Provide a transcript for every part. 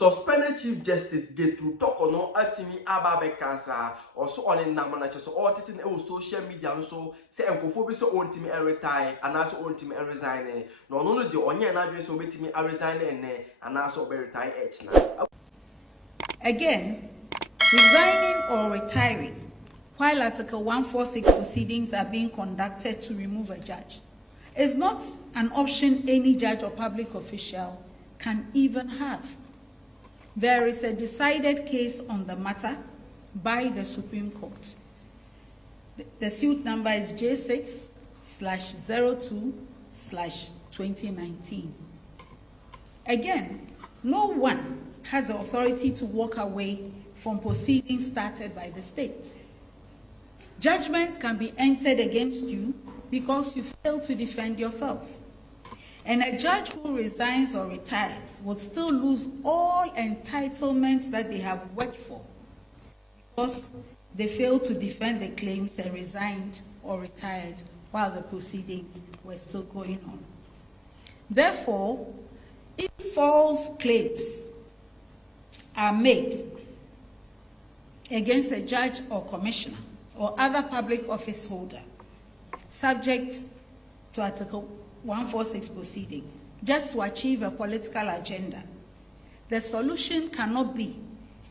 Suspended Chief Justice Gertrude Torkornoo atimi ababe kansa also on in namana so all titi on social media so say enkofo bi so ontimi retire and also ontimi resign no no de onye na adwen so betimi resign enne and also be retire na. Again, resigning or retiring while Article 146 proceedings are being conducted to remove a judge is not an option any judge or public official can even have. There is a decided case on the matter by the Supreme Court. The suit number is J6/02/2019. Again, no one has the authority to walk away from proceedings started by the state. Judgment can be entered against you because you failed to defend yourself. And a judge who resigns or retires would still lose all entitlements that they have worked for because they failed to defend the claims they resigned or retired while the proceedings were still going on. Therefore, if false claims are made against a judge or commissioner or other public office holder subject to Article 146 proceedings, just to achieve a political agenda, the solution cannot be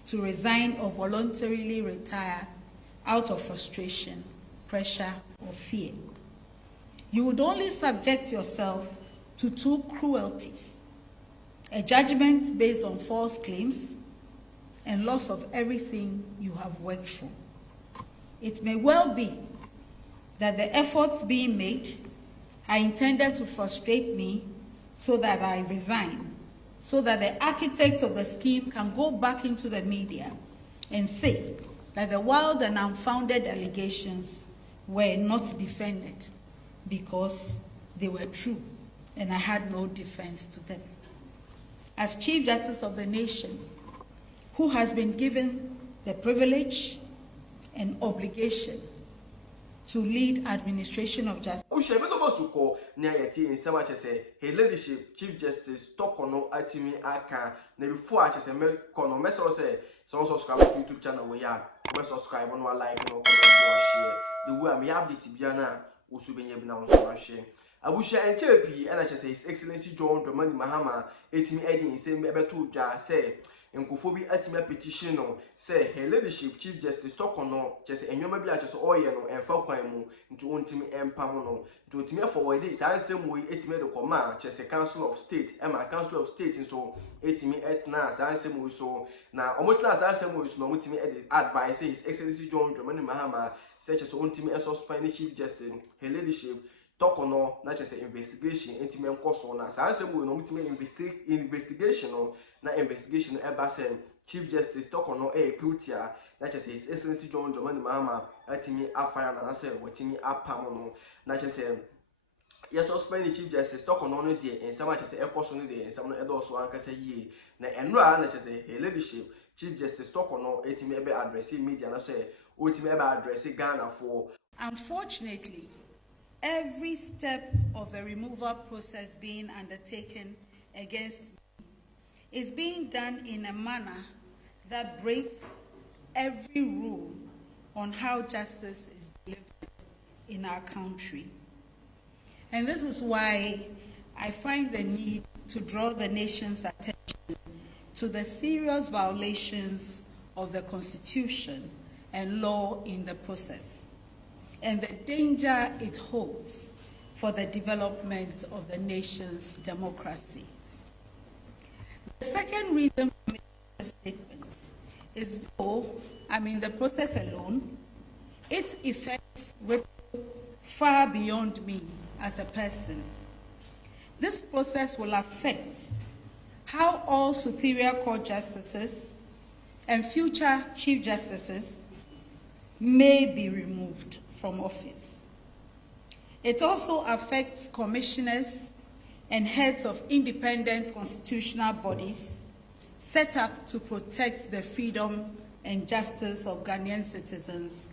to resign or voluntarily retire out of frustration, pressure, or fear. You would only subject yourself to two cruelties: a judgment based on false claims and loss of everything you have worked for. It may well be that the efforts being made are intended to frustrate me so that I resign, so that the architects of the scheme can go back into the media and say that the wild and unfounded allegations were not defended because they were true and I had no defense to them. As Chief Justice of the nation, who has been given the privilege and obligation to lead administration of justice. Her leadership, Chief Justice Torkornoo atimi aka na before achese me kono message say so subscribe to YouTube channel we are. We subscribe on like no comment no share. The way I'm update biana usubenye bi na won share. Abusha enchepi and achese His Excellency John Mahama etimi edin say me beto dwa say enkofo bi atimi petition no say her leadership Chief Justice Torkornoo chese enwoma bi achese oye no emfa kwan mu nti ontimi empam no nti otimi forward this ansem we etimi de koma chese Council of State Council of State so etimi etna ansem we so na omotna ansem we so no otimi advise His Excellency John Mahama say chese ontimi suspend Chief Justice her leadership Torkornoo na chese investigation entimi enkoso na ansem we no otimi investigation no na investigation eba say Chief Justice Torkornoo guilty na chese His Excellency John Mahama atimi afire na say watimi apam no na chese yes suspend the Chief Justice Torkornoo no dey ensama chese ekoso no dey ensama no edo so ankasa yie na enra na chese her leadership Chief Justice Torkornoo etimi ebe address media na say otimi ebe address Ghana for. Unfortunately, every step of the removal process being undertaken against me is being done in a manner that breaks every rule on how justice is delivered in our country. And this is why I find the need to draw the nation's attention to the serious violations of the Constitution and law in the process, and the danger it holds for the development of the nation's democracy. The second reason for making this statement is, though I'm in the process alone, its effects ripple far beyond me as a person. This process will affect how all Superior Court justices and future Chief Justices may be removed from office. It also affects commissioners and heads of independent constitutional bodies set up to protect the freedom and justice of Ghanaian citizens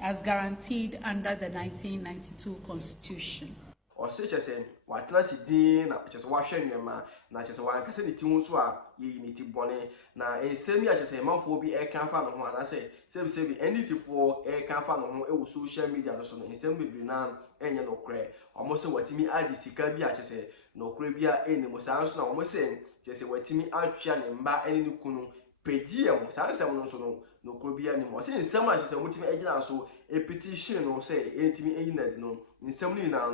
as guaranteed under the 1992 Constitution. Or such as watena si din na kyese wahwe nwema na kyese wankase ne ti ho so a ye ne ti bone na ensem ya kyese manfo bi e kan fa no ho ana se sebi NDC4 e kan fa no ho e wo social media no so no ensem bibiri na enye no kre omo se watimi adi sika bi a kyese no kre bi a eni mo san so na omo se kyese watimi atwa ne mba eni ne kunu pedie mo san se mo no so no kro bi ani mo se ensem a kyese mutimi agina so e petition no se entimi enyi na di no nsem ni na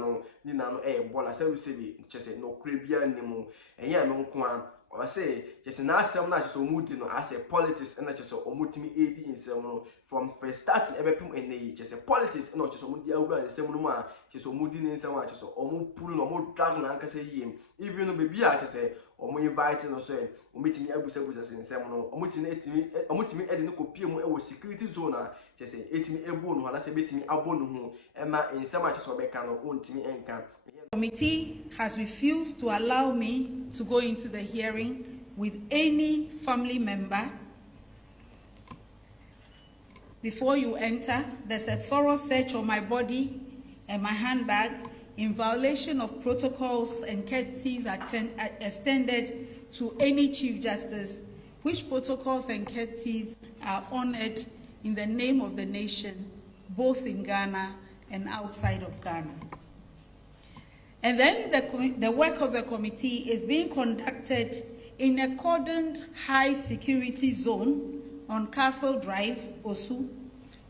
no e bola sebi kyese no kre bi ani mo enye no nko a o se kyese na asem na kyese omudi no as a politics na kyese omutimi edi nsem no from first start ebepem eneyi kyese politics na kyese omudi awura nsem no ma kyese omudi ni nsem a kyese omupulu no mo drag na nkase yiem even no bebi a kyese omo invite no so omitimi abusabusa nsem no omutimi edi no kopie mu e wo security zone a kyese etimi ebu no na se betimi abo no ho ema nsem a kyese obeka no ontimi enka. The committee has refused to allow me to go into the hearing with any family member. Before you enter, there's a thorough search of my body and my handbag in violation of protocols and courtesies extended to any Chief Justice, which protocols and courtesies are honored in the name of the nation, both in Ghana and outside of Ghana. And then the work of the committee is being conducted in a cordoned high security zone on Castle Drive, Osu,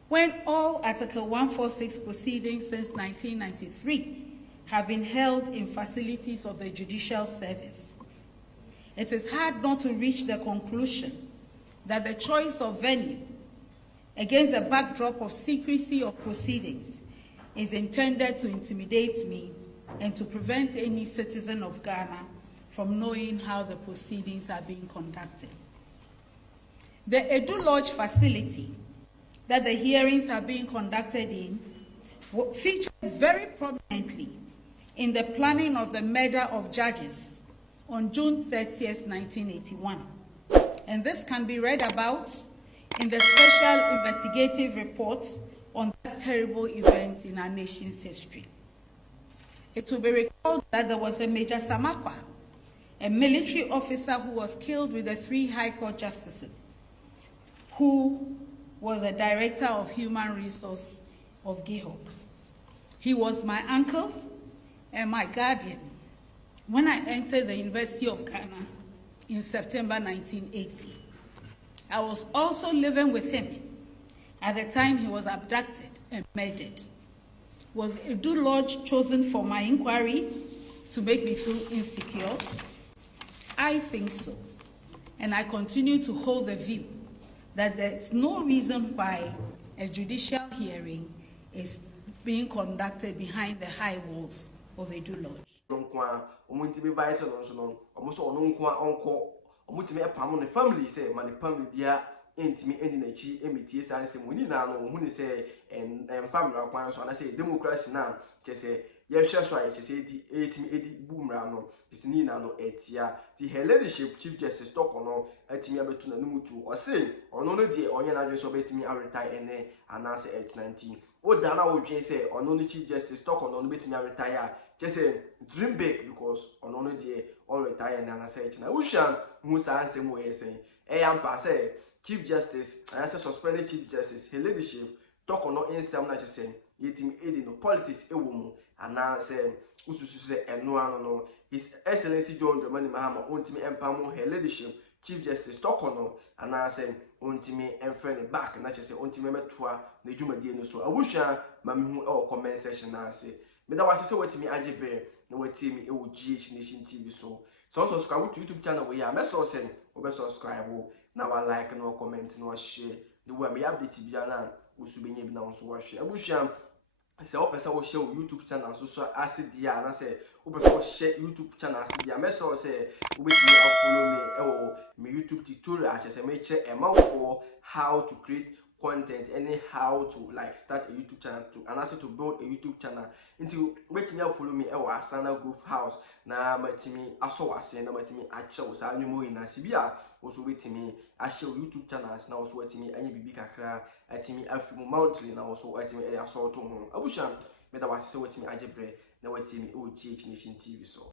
when all Article 146 proceedings since 1993 have been held in facilities of the Judicial Service. It is hard not to reach the conclusion that the choice of venue against the backdrop of secrecy of proceedings is intended to intimidate me and to prevent any citizen of Ghana from knowing how the proceedings are being conducted. The Edu Lodge facility that the hearings are being conducted in featured very prominently in the planning of the murder of judges on June 30th, 1981. And this can be read about in the special investigative report on that terrible event in our nation's history. It will be recalled that there was a Major Samakwa, a military officer who was killed with the 3 High Court justices, who was the Director of Human Resource of GIHOC. He was my uncle and my guardian when I entered the University of Ghana in September 1980. I was also living with him at the time he was abducted and murdered. Was Edu Lodge chosen for my inquiry to make me feel insecure? I think so. And I continue to hold the view that there's no reason why a judicial hearing is being conducted behind the high walls of Edu Lodge. Family say my family bia entimi endi na chi emetie sanse muni na no hu ni say family akwan so na say democracy na kese ye hwe so aye kese edi etimi edi bumra no kese ni na no etia the leadership Chief Justice Torkornoo atimi abetu na numutu o say ono no die onye na dwe so betimi a retire ene anase H19 o da na wo dwen say ono no Chief Justice Torkornoo no betimi a retire kese dream big because ono no die all retire na anase H19 wo hwan hu sanse mo ye say ampa say Chief Justice, I say suspended Chief Justice, his leadership, Torkornoo insam na chese, yetim edi no politics ewumu, and now say, ususu say, no, His Excellency John Mahama, untimi empamu, his leadership, Chief Justice Torkornoo, and now say, untimi enfreni back, na chese, untimi metwa, ne juma di no so. I wish mami hu comment section na say, me da wasi say wetimi ajebe, na wetimi ewu GH Nation TV so. So subscribe to YouTube channel we are. Me so say, we subscribe. Now I like no comment no share the way me update bia na usubenye bi na so wa share abusham se o pesa wo share YouTube channel so asidia na se o pesa wo share YouTube channel asidia me so say we betimi follow me me YouTube tutorial che se me che for how to create content and how to like start a YouTube channel to and also to build a YouTube channel into betimi follow me Asana Growth House na betimi aso wase na betimi achew sa anwumo ina sibia also betimi share YouTube channels na also betimi anya bibi kakra atimi afimu monthly na also betimi aso to ho abusham me da wase betimi ajebre na watimi o GH Nation TV so